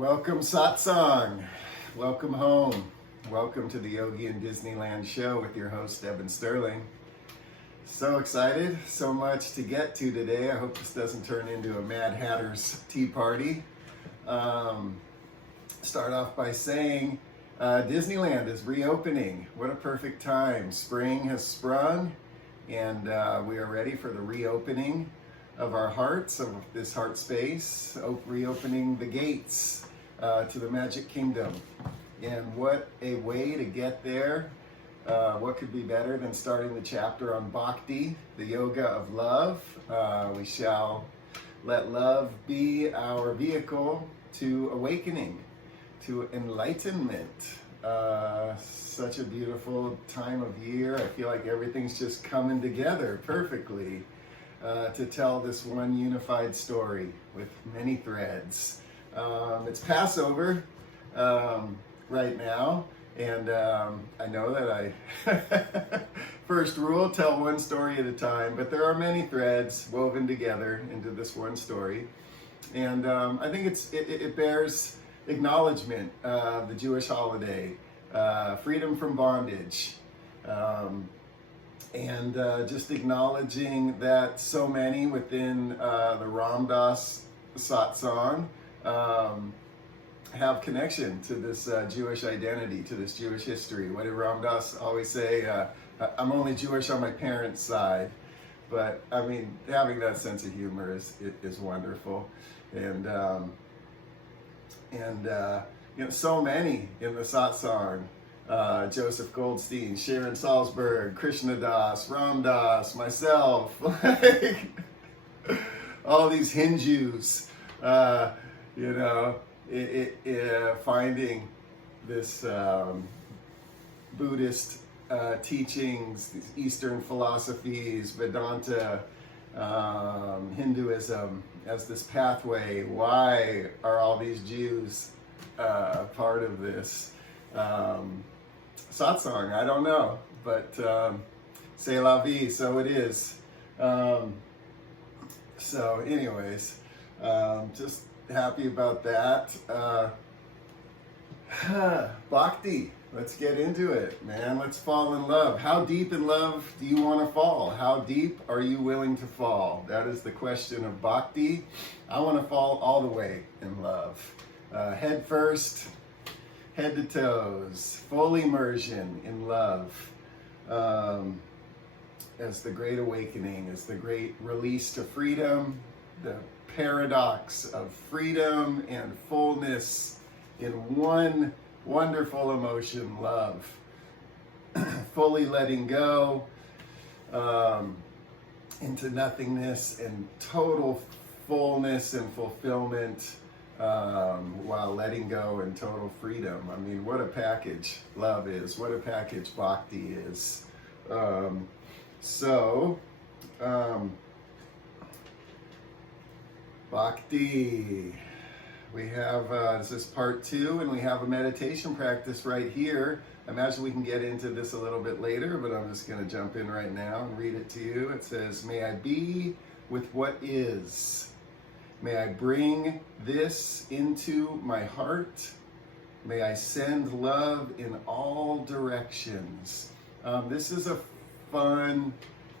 Welcome Satsang. Welcome home. Welcome to the Yogi and Disneyland show with your host, Evan Sterling. So excited, so much to get to today. I hope this doesn't turn into a Mad Hatter's tea party. Start off by saying Disneyland is reopening. What a perfect time. Spring has sprung and we are ready for the reopening of our hearts, of this heart space, reopening the gates to the Magic Kingdom. And what a way to get there. What could be better than starting the chapter on Bhakti, the yoga of love. We shall let love be our vehicle to awakening, to enlightenment. Such a beautiful time of year. I feel like everything's just coming together perfectly to tell this one unified story with many threads. It's Passover right now, and I know that I first rule, tell one story at a time, but there are many threads woven together into this one story, and I think it bears acknowledgement of the Jewish holiday, freedom from bondage, and just acknowledging that so many within the Ram Dass satsang have connection to this Jewish identity, to this Jewish history. What did Ram Dass always say? I'm only Jewish on my parents' side, but I mean, having that sense of humor is wonderful, and you know, so many in the satsang. Joseph Goldstein, Sharon Salzberg, Krishna Das, Ram Dass, myself, like all these Hindus, you know, finding this Buddhist teachings, these Eastern philosophies, Vedanta, Hinduism as this pathway. Why are all these Jews part of this satsang? I don't know, but c'est la vie, so it is. So anyways, just happy about that. Bhakti, let's get into it, man. Let's fall in love. How deep in love do you want to fall? How deep are you willing to fall? That is the question of Bhakti. I want to fall all the way in love. Head first, head to toes, full immersion in love, as the great awakening, as the great release to freedom, the paradox of freedom and fullness in one wonderful emotion, love. Fully letting go into nothingness and total fullness and fulfillment, while letting go in total freedom. I mean, what a package love is, what a package Bhakti is. Bhakti, we have, this is part 2, and we have a meditation practice right here. I imagine we can get into this a little bit later, but I'm just going to jump in right now and read it to you. It says, may I be with what is. May I bring this into my heart. May I send love in all directions. This is a fun,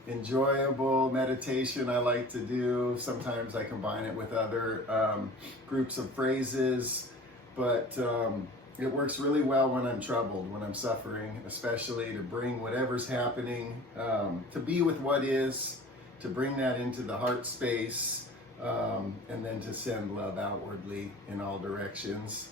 enjoyable meditation I like to do. Sometimes I combine it with other groups of phrases, but it works really well when I'm troubled, when I'm suffering, especially to bring whatever's happening, to be with what is, to bring that into the heart space, and then to send love outwardly in all directions,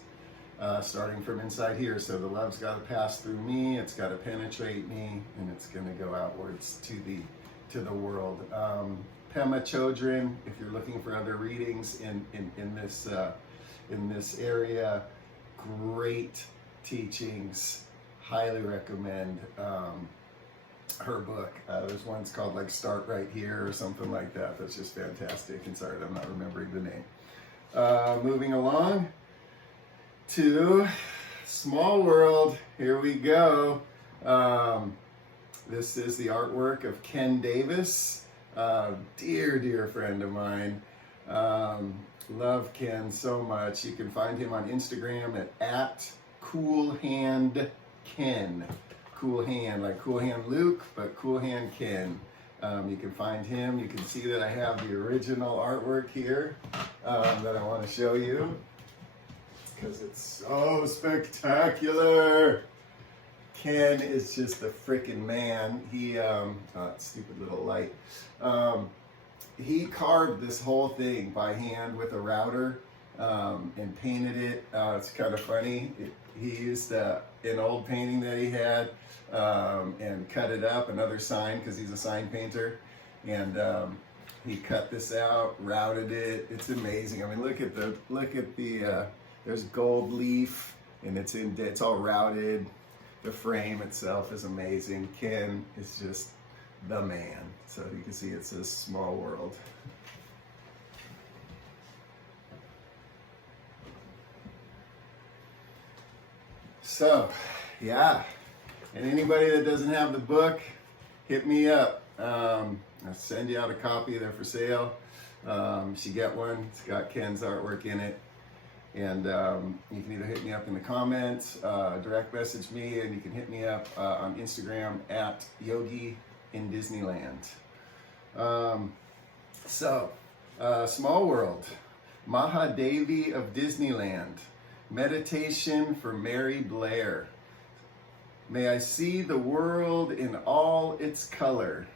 starting from inside here. So the love's got to pass through me, it's got to penetrate me, and it's going to go outwards to the world. Pema Chodron, if you're looking for other readings in this area, great teachings. Highly recommend her book. There's one that's called like Start Right Here or something like that. That's just fantastic. And sorry, I'm not remembering the name. Moving along to Small World. Here we go. This is the artwork of Ken Davis, dear friend of mine. Love Ken so much. You can find him on Instagram at @coolhandken. Cool Hand, like Cool Hand Luke, but Cool Hand Ken. You can find him. You can see that I have the original artwork here that I want to show you because it's so spectacular. Ken is just a freaking man. He, stupid little light. He carved this whole thing by hand with a router and painted it. It's kind of funny. He used an old painting that he had and cut it up, another sign, because he's a sign painter. And he cut this out, routed it. It's amazing. I mean, look at the there's gold leaf, and it's all routed. The frame itself is amazing. Ken is just the man. So you can see it says Small World. So, yeah. And anybody that doesn't have the book, hit me up. I'll send you out a copy. They're for sale. You should get one. It's got Ken's artwork in it. And you can either hit me up in the comments, direct message me, and you can hit me up on Instagram at Yogi in Disneyland. Small World. Mahadevi of Disneyland. Meditation for Mary Blair. May I see the world in all its color.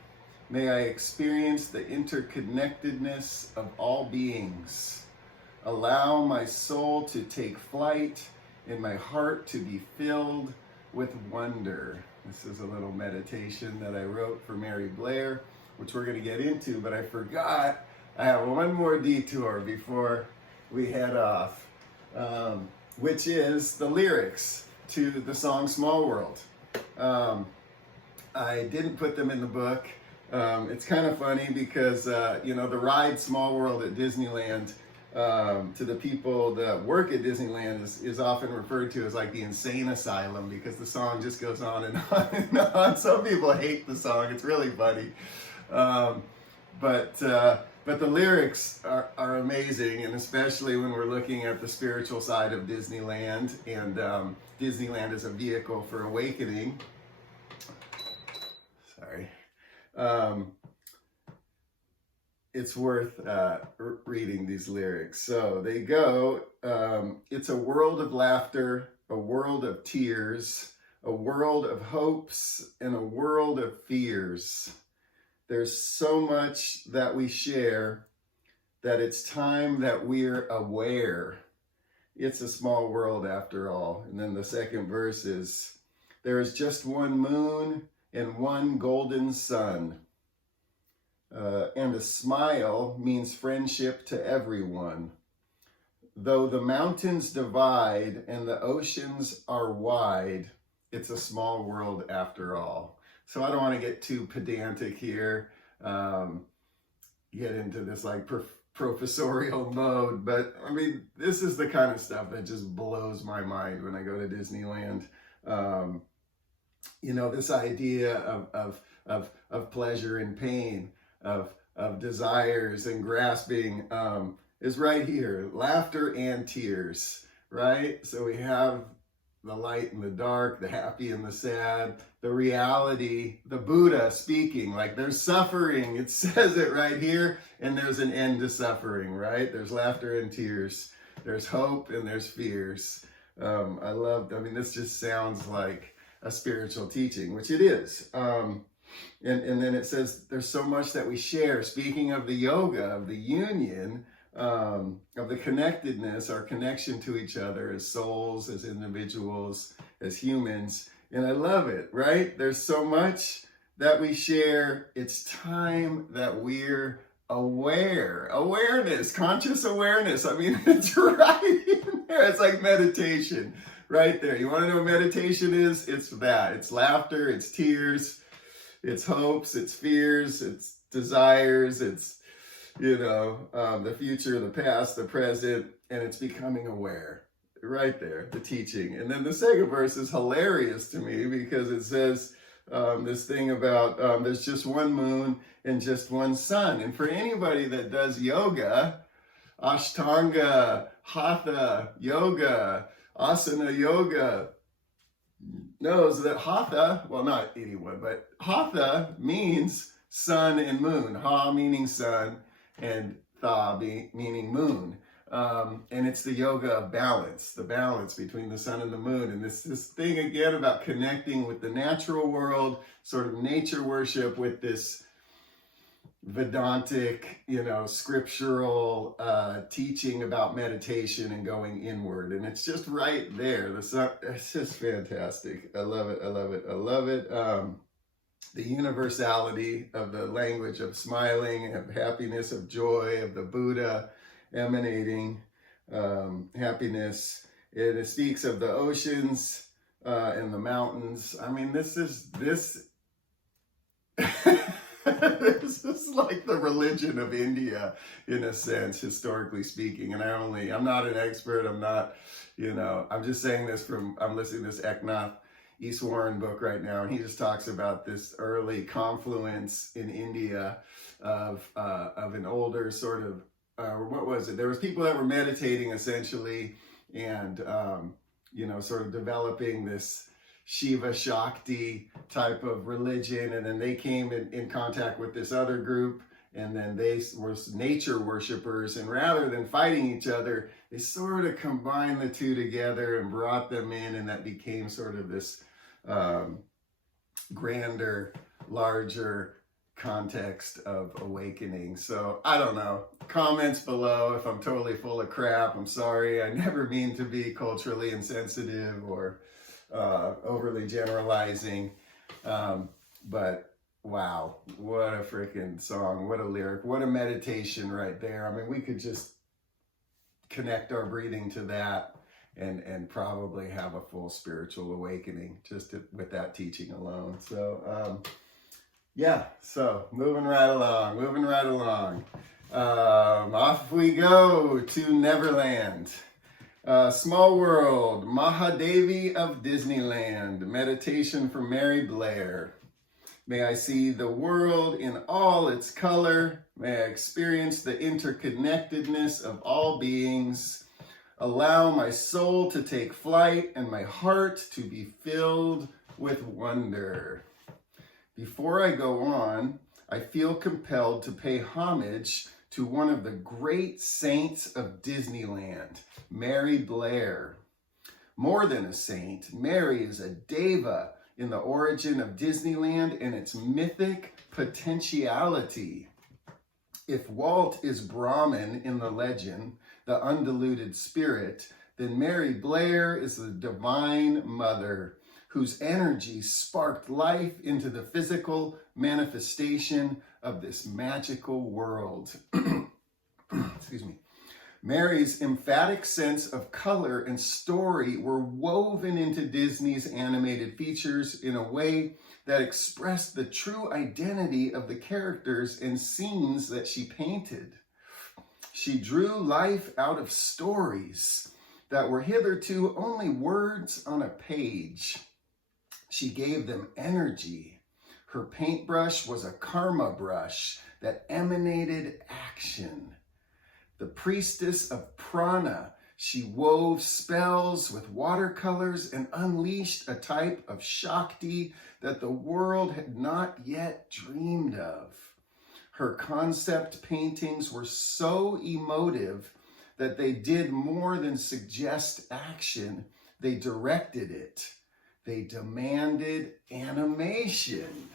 May I experience the interconnectedness of all beings. Allow my soul to take flight and my heart to be filled with wonder. This is a little meditation that I wrote for Mary Blair, which we're going to get into, but I forgot I have one more detour before we head off, which is the lyrics to the song Small World. I didn't put them in the book. It's kind of funny because, the ride Small World at Disneyland, to the people that work at Disneyland is often referred to as like the insane asylum because the song just goes on and on and on. Some people hate the song. It's really funny. But the lyrics are amazing, and especially when we're looking at the spiritual side of Disneyland, and Disneyland is a vehicle for awakening. Sorry. It's worth reading these lyrics. So they go, it's a world of laughter, a world of tears, a world of hopes, and a world of fears. There's so much that we share that it's time that we're aware. It's a small world after all. And then the second verse is, there is just one moon and one golden sun. And a smile means friendship to everyone. Though the mountains divide and the oceans are wide, it's a small world after all. So I don't want to get too pedantic here, get into this like professorial mode, but I mean, this is the kind of stuff that just blows my mind when I go to Disneyland. This idea of pleasure and pain, of desires and grasping, is right here. Laughter and tears, right? So we have the light and the dark, the happy and the sad, the reality, the Buddha speaking, like there's suffering. It says it right here, and there's an end to suffering, right? There's laughter and tears. There's hope and there's fears. This just sounds like a spiritual teaching, which it is. And then it says there's so much that we share. Speaking of the yoga, of the union, of the connectedness, our connection to each other as souls, as individuals, as humans. And I love it, right? There's so much that we share. It's time that we're aware. Awareness, conscious awareness. I mean, it's right in there. It's like meditation right there. You want to know what meditation is? It's that. It's laughter, it's tears, it's hopes, it's fears, it's desires, it's, the future, the past, the present, and it's becoming aware. Right there, the teaching. And then the second verse is hilarious to me because it says this thing about there's just one moon and just one sun. And for anybody that does yoga, Ashtanga, Hatha, Yoga, Asana Yoga knows that Hatha, well, not anyone, but Hatha means sun and moon. Ha meaning sun and Tha meaning moon. And it's the yoga of balance, the balance between the sun and the moon. And this thing again about connecting with the natural world, sort of nature worship with this Vedantic, scriptural teaching about meditation and going inward. And it's just right there. It's just fantastic. I love it. I love it. I love it. The universality of the language of smiling, of happiness, of joy, of the Buddha emanating happiness. It speaks of the oceans and the mountains. I mean, this this is like the religion of India in a sense, historically speaking. And I'm not an expert. I'm not, I'm just saying this I'm listening to this Eknath Easwaran book right now, and he just talks about this early confluence in India of an older sort of, what was it? There was people that were meditating essentially, and sort of developing this Shiva Shakti type of religion, and then they came in contact with this other group, and then they were nature worshipers, and rather than fighting each other, they sort of combined the two together and brought them in, and that became sort of this grander, larger context of awakening. So I don't know. Comments below if I'm totally full of crap. I'm sorry. I never mean to be culturally insensitive or overly generalizing. But wow, what a freaking song. What a lyric. What a meditation right there. I mean, we could just connect our breathing to that and probably have a full spiritual awakening with that teaching alone. So, yeah, so moving right along. Off we go to Neverland. Small World, Mahadevi of Disneyland, meditation for Mary Blair. May I see the world in all its color. May I experience the interconnectedness of all beings. Allow my soul to take flight and my heart to be filled with wonder. Before I go on, I feel compelled to pay homage to one of the great saints of Disneyland, Mary Blair. More than a saint, Mary is a deva in the origin of Disneyland and its mythic potentiality. If Walt is Brahman in the legend, the undiluted spirit, then Mary Blair is the divine mother whose energy sparked life into the physical manifestation of this magical world. Excuse me. Mary's emphatic sense of color and story were woven into Disney's animated features in a way that expressed the true identity of the characters and scenes that she painted. She drew life out of stories that were hitherto only words on a page. She gave them energy. Her paintbrush was a karma brush that emanated action. The priestess of prana, she wove spells with watercolors and unleashed a type of Shakti that the world had not yet dreamed of. Her concept paintings were so emotive that they did more than suggest action. They directed it. They demanded animation.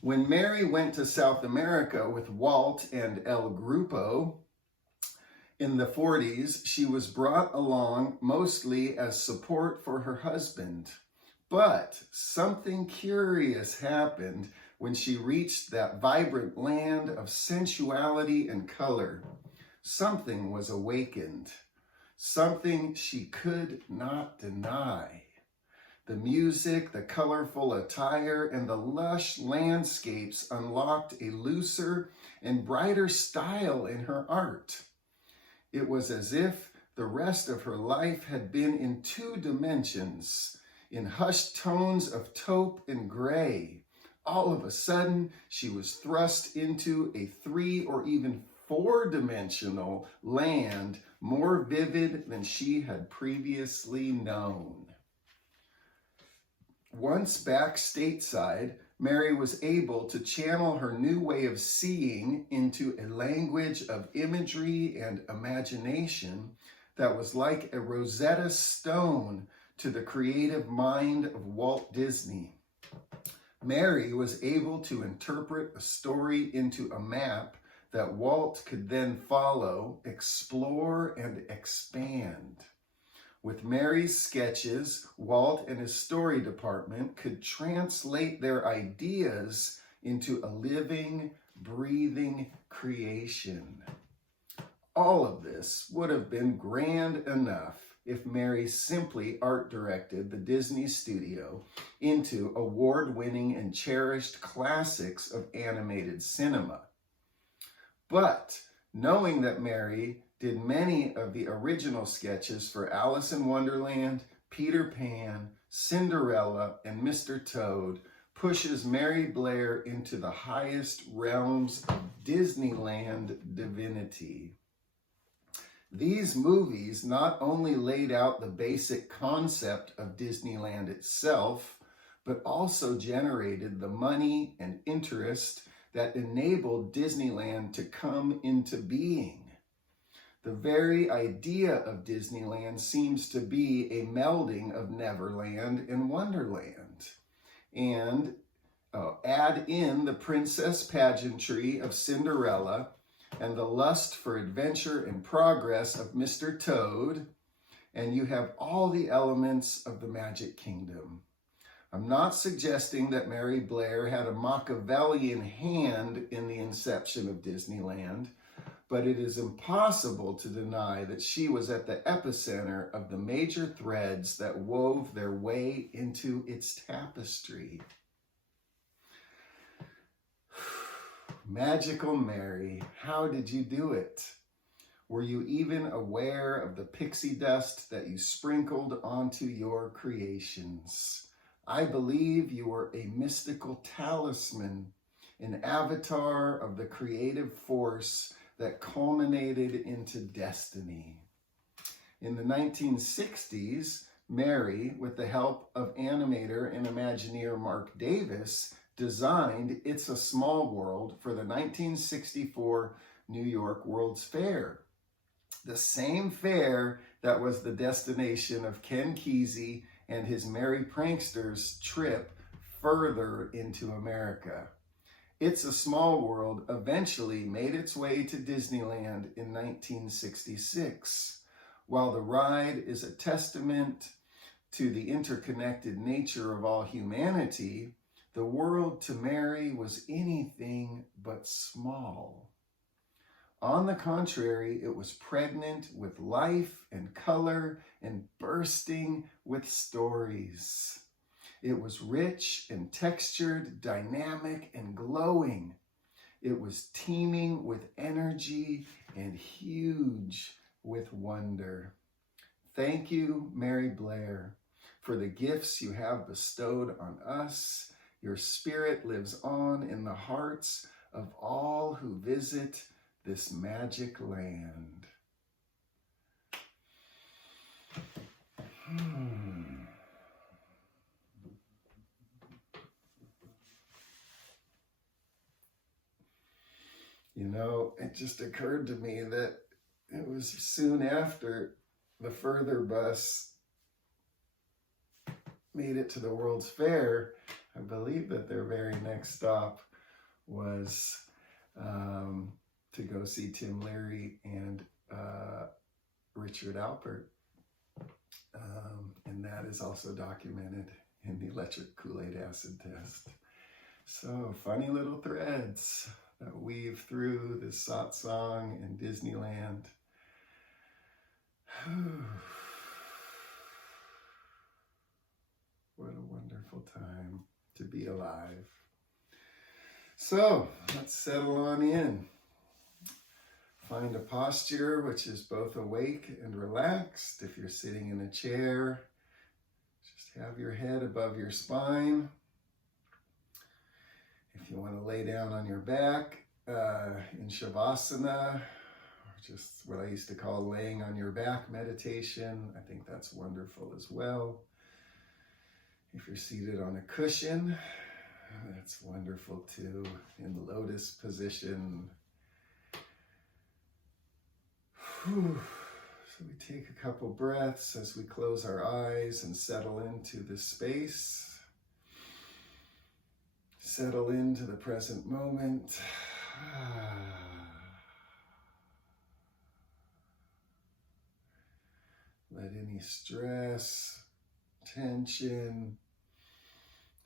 When Mary went to South America with Walt and El Grupo in the 40s, she was brought along mostly as support for her husband. But something curious happened when she reached that vibrant land of sensuality and color. Something was awakened, something she could not deny. The music, the colorful attire, and the lush landscapes unlocked a looser and brighter style in her art. It was as if the rest of her life had been in two dimensions, in hushed tones of taupe and gray. All of a sudden, she was thrust into a 3 or even four-dimensional land more vivid than she had previously known. Once back stateside, Mary was able to channel her new way of seeing into a language of imagery and imagination that was like a Rosetta Stone to the creative mind of Walt Disney. Mary was able to interpret a story into a map that Walt could then follow, explore, and expand. With Mary's sketches, Walt and his story department could translate their ideas into a living, breathing creation. All of this would have been grand enough if Mary simply art directed the Disney studio into award-winning and cherished classics of animated cinema. But knowing that Mary did many of the original sketches for Alice in Wonderland, Peter Pan, Cinderella, and Mr. Toad pushes Mary Blair into the highest realms of Disneyland divinity. These movies not only laid out the basic concept of Disneyland itself, but also generated the money and interest that enabled Disneyland to come into being. The very idea of Disneyland seems to be a melding of Neverland and Wonderland. And add in the princess pageantry of Cinderella and the lust for adventure and progress of Mr. Toad, and you have all the elements of the Magic Kingdom. I'm not suggesting that Mary Blair had a Machiavellian hand in the inception of Disneyland, but it is impossible to deny that she was at the epicenter of the major threads that wove their way into its tapestry. Magical Mary, how did you do it? Were you even aware of the pixie dust that you sprinkled onto your creations? I believe you were a mystical talisman, an avatar of the creative force that culminated into destiny. In the 1960s, Mary, with the help of animator and Imagineer Mark Davis, designed It's a Small World for the 1964 New York World's Fair. The same fair that was the destination of Ken Kesey and his Merry Pranksters trip further into America. It's a Small World eventually made its way to Disneyland in 1966. While the ride is a testament to the interconnected nature of all humanity, the world to Mary was anything but small. On the contrary, it was pregnant with life and color and bursting with stories. It was rich and textured, dynamic and glowing. It was teeming with energy and huge with wonder. Thank you, Mary Blair, for the gifts you have bestowed on us. Your spirit lives on in the hearts of all who visit this magic land. You know, it just occurred to me that it was soon after the further bus made it to the World's Fair. I believe that their very next stop was to go see Tim Leary and Richard Alpert. And that is also documented in the electric Kool-Aid acid test. So funny little threads that weave through this satsang in Disneyland. What a wonderful time to be alive. So let's settle on in. Find a posture which is both awake and relaxed. If you're sitting in a chair, just have your head above your spine. If you want to lay down on your back, in Shavasana, or just what I used to call laying on your back meditation. I think that's wonderful as well. If you're seated on a cushion, that's wonderful too. In the lotus position. Whew. So we take a couple breaths as we close our eyes and settle into this space. Settle into the present moment. Let any stress, tension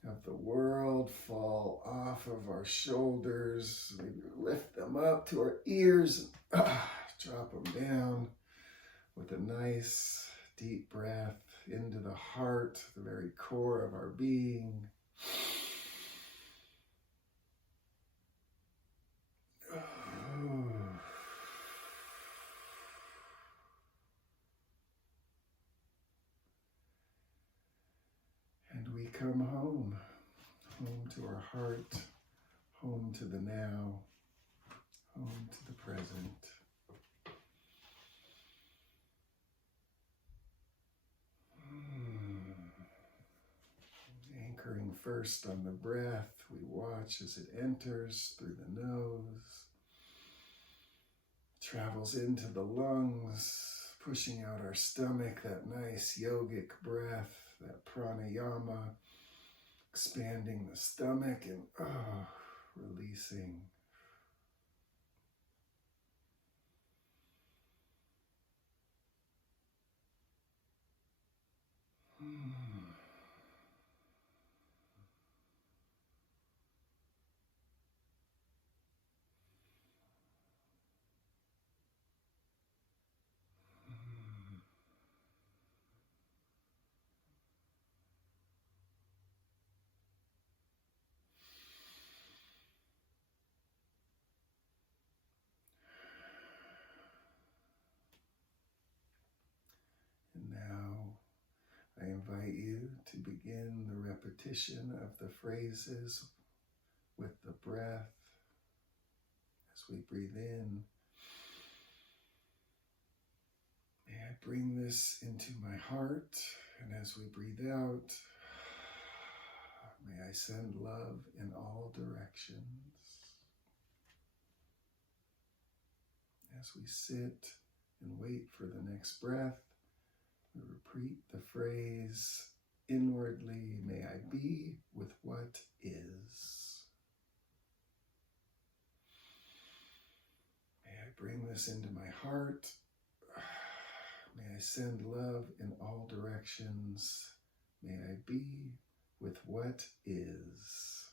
of the world fall off of our shoulders. Maybe lift them up to our ears. Drop them down with a nice deep breath into the heart, the very core of our being. And we come home to our heart, home to the now, home to the present. Anchoring first on the breath, we watch as it enters through the nose, travels into the lungs, pushing out our stomach, that nice yogic breath, that pranayama, expanding the stomach and releasing. And now I invite you to begin the repetition of the phrases with the breath. As we breathe in, may I bring this into my heart, and as we breathe out, may I send love in all directions. As we sit and wait for the next breath, we repeat the phrase inwardly, may I be with what is. May I bring this into my heart. May I send love in all directions. May I be with what is.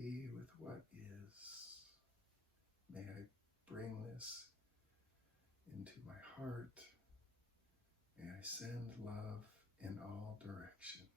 Be with what is. May I bring this into my heart. May I send love in all directions.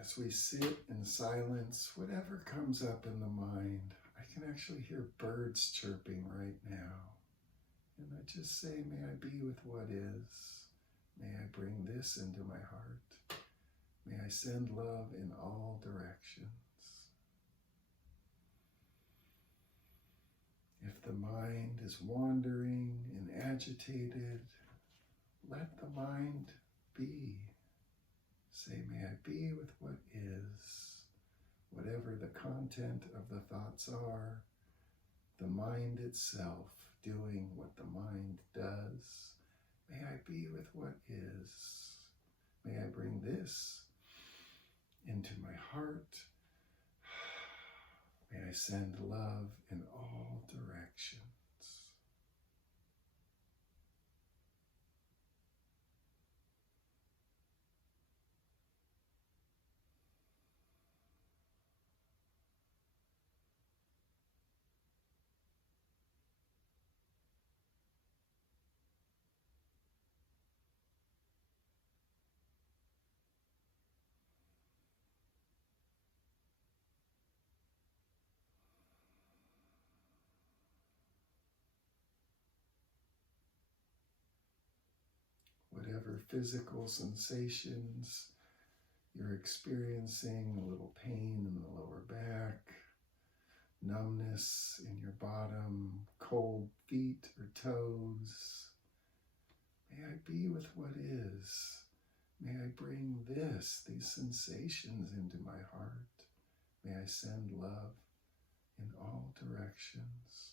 As we sit in silence, whatever comes up in the mind, I can actually hear birds chirping right now. And I just say, may I be with what is. May I bring this into my heart. May I send love in all directions. If the mind is wandering and agitated, let the mind be. Say, may I be with what is. whatever the content of the thoughts are, the mind itself doing what the mind does. May I be with what is. May I bring this into my heart. May I send love in all directions. Whatever physical sensations you're experiencing, a little pain in the lower back, numbness in your bottom, cold feet or toes. May I be with what is. May I bring these sensations into my heart. May I send love in all directions.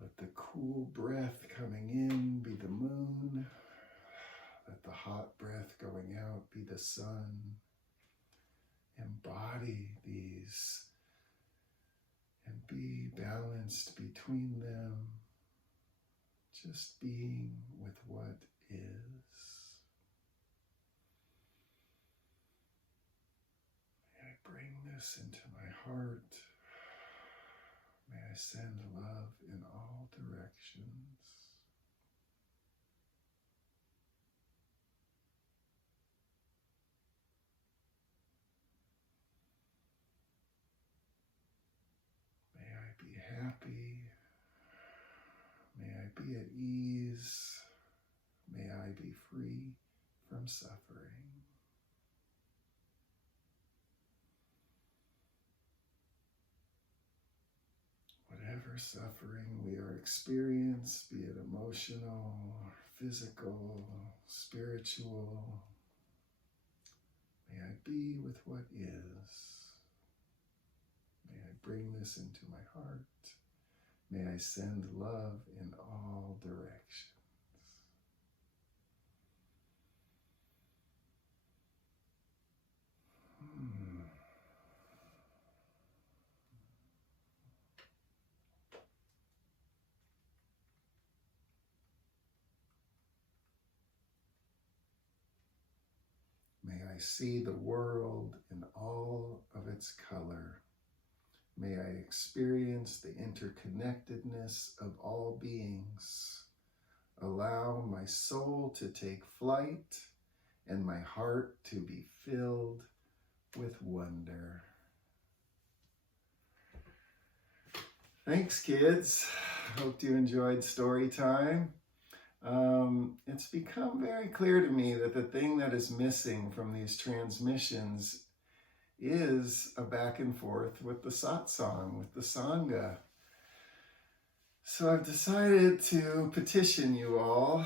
Let the cool breath coming in be the moon. Let the hot breath going out be the sun. Embody these and be balanced between them. Just being with what is. May I bring this into my heart. May I send love in all directions. May I be happy. May I be at ease. May I be free from suffering. Whatever suffering we are experiencing, be it emotional, physical, spiritual, may I be with what is. May I bring this into my heart. May I send love in all directions. May I see the world in all of its color. May I experience the interconnectedness of all beings. Allow my soul to take flight and my heart to be filled with wonder. Thanks, kids. Hope you enjoyed story time. It's become very clear to me that the thing that is missing from these transmissions is a back and forth with the satsang, with the sangha. So I've decided to petition you all,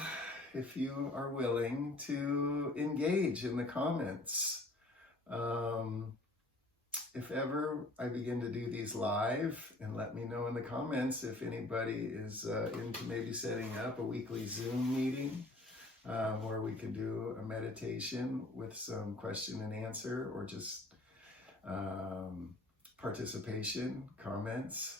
if you are willing, to engage in the comments. If ever I begin to do these live, and let me know in the comments if anybody is into maybe setting up a weekly Zoom meeting where we can do a meditation with some question and answer, or just participation, comments.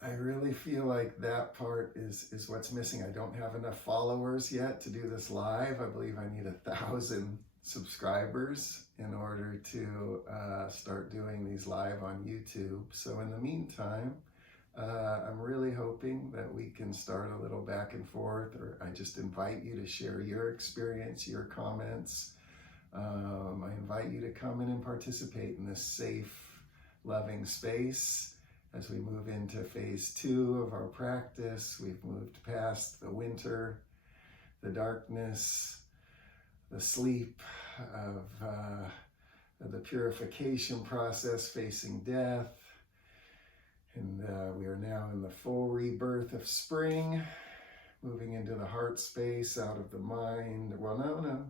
I really feel like that part is what's missing. I don't have enough followers yet to do this live. I believe I need 1,000 subscribers in order to start doing these live on YouTube. So in the meantime, I'm really hoping that we can start a little back and forth, or I just invite you to share your experience, your comments. I invite you to come in and participate in this safe, loving space as we move into phase 2 of our practice. We've moved past the winter, the darkness, the sleep of the purification process, facing death. And we are now in the full rebirth of spring, moving into the heart space, out of the mind. Well, no.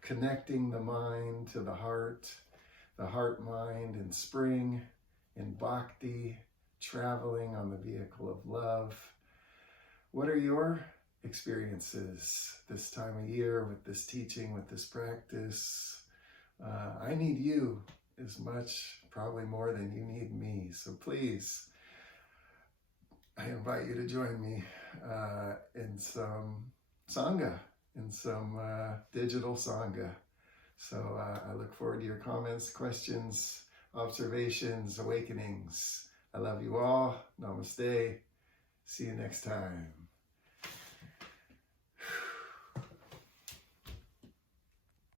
Connecting the mind to the heart mind in spring, in Bhakti, traveling on the vehicle of love. What are your experiences this time of year with this teaching, with this practice? I need you as much, probably more than you need me. So please, I invite you to join me in some Sangha, in some digital Sangha. So I look forward to your comments, questions, observations, awakenings. I love you all. Namaste. See you next time.